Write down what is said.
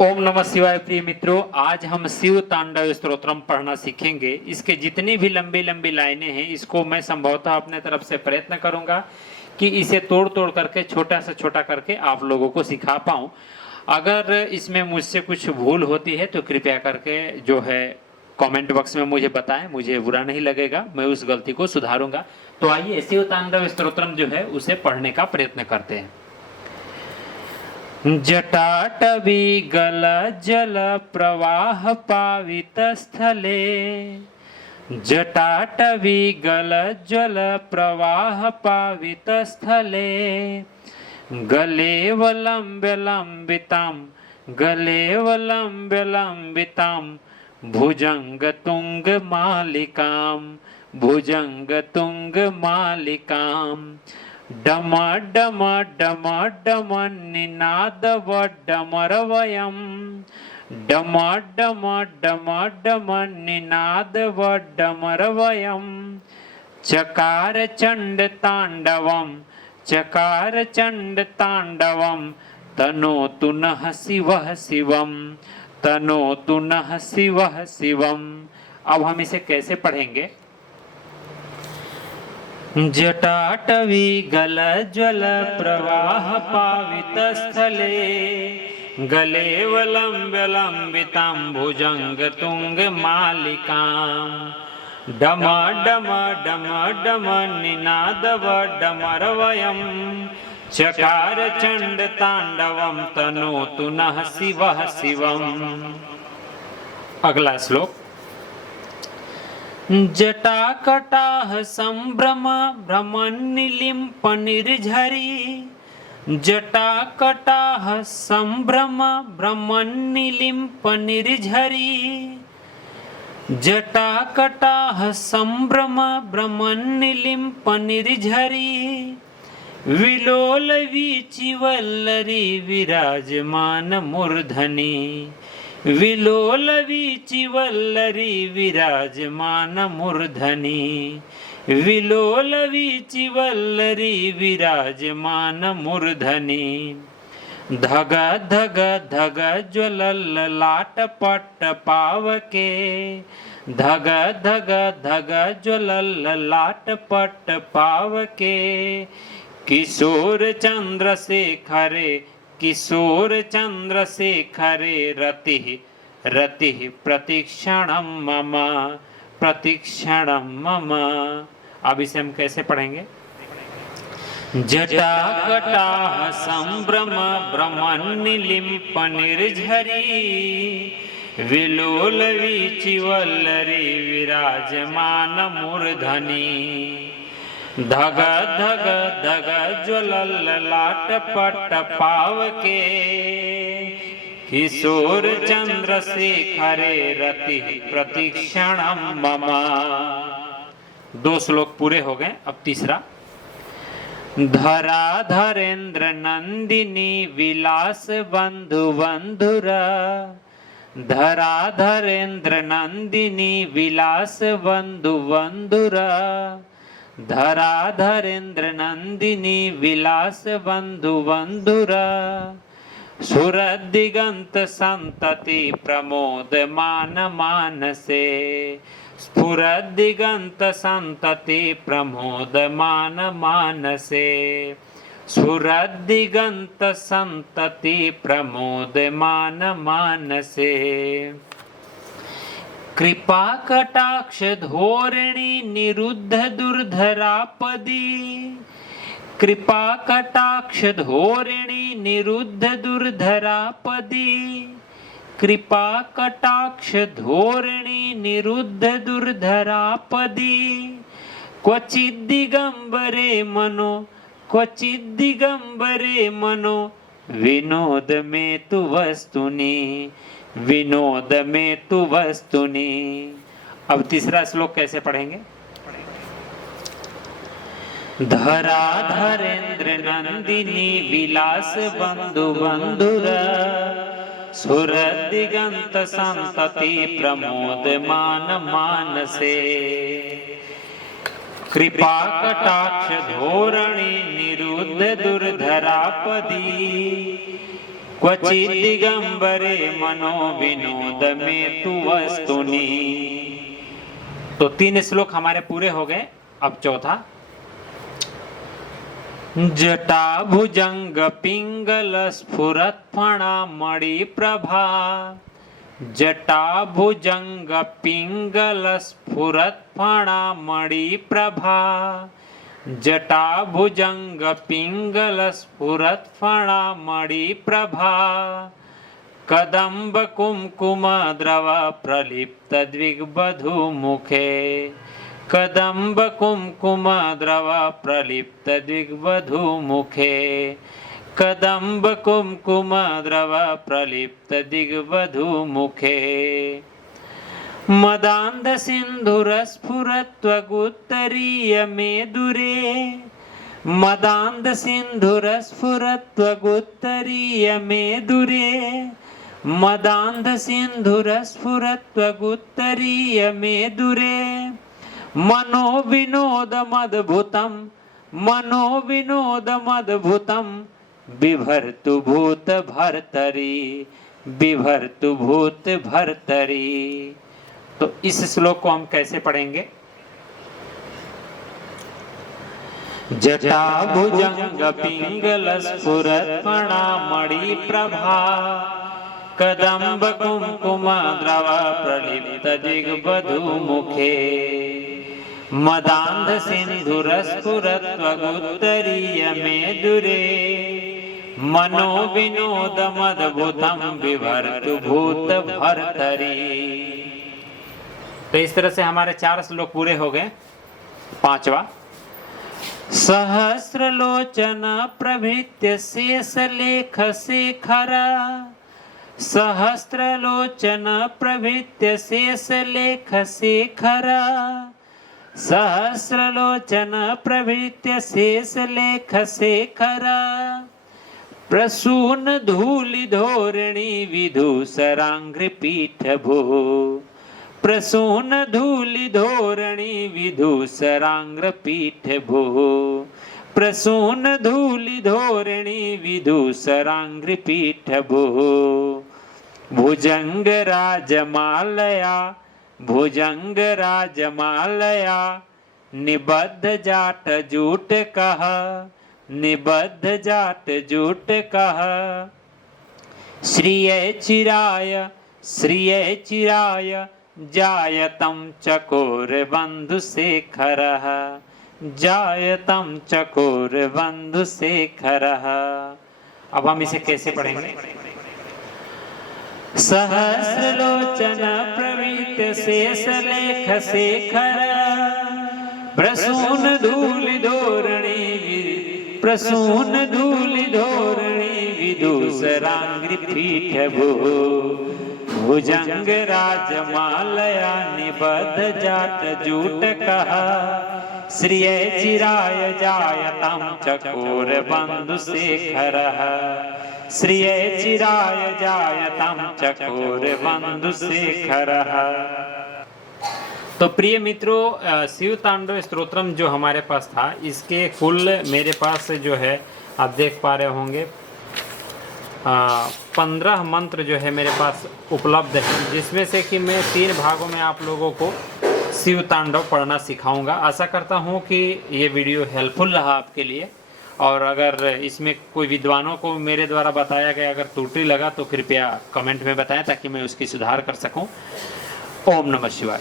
ओम नमः शिवाय। प्रिय मित्रों, आज हम शिव तांडव स्तोत्रम पढ़ना सीखेंगे। इसके जितनी भी लंबी लंबी लाइनें हैं, इसको मैं संभवतः अपने तरफ से प्रयत्न करूंगा कि इसे तोड़ तोड़ करके छोटा से छोटा करके आप लोगों को सिखा पाऊं। अगर इसमें मुझसे कुछ भूल होती है तो कृपया करके जो है कमेंट बॉक्स में मुझे बताएं, मुझे बुरा नहीं लगेगा, मैं उस गलती को सुधारूंगा। तो आइए शिव तांडव स्तोत्रम जो है उसे पढ़ने का प्रयत्न करते हैं। जटाटवी गल जल प्रवाह पावित स्थले, जटाटवी गल जल प्रवाह पावित स्थले, गलेवलंब्य लंबिताम गलेवलंब्य लंबिताम भुजंग तुंग मालिकाम भुजंग तुंग मालिकाम। डम डम डम डम निनाद वड्डमरवयम्, डम डम डम डम निनाद वड्डमरवयम्। चकार चंड तांडवम् चकार चंड तांडवम्, तनोतु नः शिवः शिवम् तनोतु नः शिवः शिवम्। अब हम इसे कैसे पढ़ेंगे? जटाटवी गल ज्वल प्रवाह पावित स्थले, गलेवलंब्य लंबितां भुजंग तुंग मालिकां। डम डम डम डम निनाद वड्डमरवयम्, चकार चंड तांडवम् तनोतु नः शिवः शिवम्। अगला श्लोक। जटाकटाह संभ्रम भ्रमन्निलिम्प निर्झरी, जटाकटाह संभ्रम भ्रमन्निलिम्प निर्झरी, जटाकटाह संभ्रम भ्रमन्निलिम्प निर्झरी। विलोल वीचिवल्लरी विराजमान मूर्धनि, विलोल वीचिवल्लरी विराजमान मूर्धनि, विलोल वीचिवल्लरी विराजमान मूर्धनि। धग धग धग ज्वलल लाट पट्ट पावके, धग धग धग ज्वलल लाट पट्ट पावके। किशोर चंद्रशेखरे किशोर चंद्रशेखरे रतिः रतिः प्रतीक्षणं मम प्रतीक्षणं मम। अब इसे हम कैसे पढ़ेंगे? जटाकटाह संभ्रम भ्रमन्निलिम्प निर्झरी, विलोल वीचिवल्लरी विराजमान मूर्धनि। धग धग धग ज्वलल लाट पट्ट पावके, किशोर चंद्रशेखरे रतिः प्रतीक्षणं मम। दो श्लोक पूरे हो गए, अब तीसरा। धराधरेन्द्र नंदिनी विलास बंधु बंधुरा, धराधरेन्द्र नंदिनी विलास बंधु बंधुरा, धराधरेन्द्र नंदिनी विलास बंधु बंधुरा। सुरदिगंत संतति प्रमोद मान मानसे, स्फुरदिगंत संतति प्रमोद मान मानसे, स्फुरदिगंत संतति प्रमोद मान मानसे। कृपा कटाक्ष धोरणी निरुद्ध दुर्धरापदी, कृपा कटाक्ष धोरणी निरुद्ध दुर्धरापदी, कृपा कटाक्ष धोरणी निरुद्ध दुर्धरापदी। क्वचिद् दिगंबरे मनो क्वचिद् दिगंबरे मनो, विनोद में तु वस्तुनि विनोद में तु वस्तुनि। अब तीसरा श्लोक कैसे पढ़ेंगे? धराधरेन्द्र नंदिनी विलास बंधु बंधुरा, सुरदिगंत संतति प्रमोद मान मानसे। कृपा कटाक्ष धोरणी निरुद्ध दुर्धरापदी, क्वचित् दिगंबरे मनो विनोद में तु वस्तुनि। तो 3 श्लोक हमारे पूरे हो गए। अब चौथा, जटा भुजंग पिंगल स्फुरत फणा मणि प्रभा। जटा भुजंग पिंगल स्फुरत फणा मणि प्रभा। जटा भुजंग पिंगल स्फुरत फणा मणि प्रभा। कदम्ब कुमकुम द्रव प्रलिप्त द्विगबधू मुखे। कदम्ब कुमकुम द्रव प्रलिप्त द्विगबधू मुखे। कदम्ब कुमकुम द्रव प्रलिप्त दिग्वधू मुखे। मदान्ध सिन्धुर स्फुरत्वगुत्तरीय मेदुरे। मदान्ध सिन्धुर स्फुरत्वगुत्तरीय मेदुरे। मदान्ध सिन्धुर स्फुरत्वगुत्तरीय मेदुरे। मनो विनोदमद्भुतं मनो विनोदमद्भुतं बिभर्तु भूत भर्तरी। बिभर्तु भूत भर्तरी। तो इस श्लोक को हम कैसे पढ़ेंगे? जटा भुजंग पिंगल स्फुरत फणा मणि प्रभा। कदम्ब कुमकुम द्रव प्रलिप्त दिग्वधू मुखे। मदान्ध सिन्धुर स्फुरत्वगुत्तरीय मेदुरे। मनो विनोदमद्भुतं बिभर्तु भूत भर्तरी। तो इस तरह से हमारे 4 श्लोक पूरे हो गए। 5वां, सहस्रलोचन प्रभृत्य शेष लेख शेखर। सहस्रलोचन प्रभृत्य शेष लेख शेखर। सहस्रलोचन प्रभृत्य शेष लेख शेखर। प्रसून धूलि धोरणी विधूसरांघ्रि पीठ भू। प्रसून धूलि धोरणी विधूसरांघ्रि पीठ भू। प्रसून धूलि धोरणी विधूसरांघ्रि पीठ भू। भुजंग राजमालया भुजंग राजमालया। निबद्ध जाट जूट कह। निबद्ध जाट जूट कह। श्रिय चिराय श्रिय चिराय जायतं चकोर बंधु शेखरः। जायतं चकोर बंधु शेखरः। अब हम इसे कैसे पढ़ेंगे? सहस्रलोचन प्रवृत्त शेष लेख शेखर। प्रसून धूलि धोरणी प्रसून धूलि धोरणी विधूसरांघ्रि पीठ भू। भुजंग राजमालया निबद्ध जाट जूट कह। श्रिय चिराय जायतं चकोर बंधु शेखरः। श्रिय चिराय जायतं चकोर बंधु शेखरः। तो प्रिय मित्रों, शिव तांडव स्तोत्रम जो हमारे पास था, इसके कुल मेरे पास जो है आप देख पा रहे होंगे 15 मंत्र जो है मेरे पास उपलब्ध है, जिसमें से कि मैं 3 भागों में आप लोगों को शिव तांडव पढ़ना सिखाऊंगा। आशा करता हूं कि ये वीडियो हेल्पफुल रहा आपके लिए, और अगर इसमें कोई विद्वानों को मेरे द्वारा बताया गया अगर त्रुटि लगा तो कृपया कमेंट में बताएं ताकि मैं उसकी सुधार कर सकूं। ओम नमः शिवाय।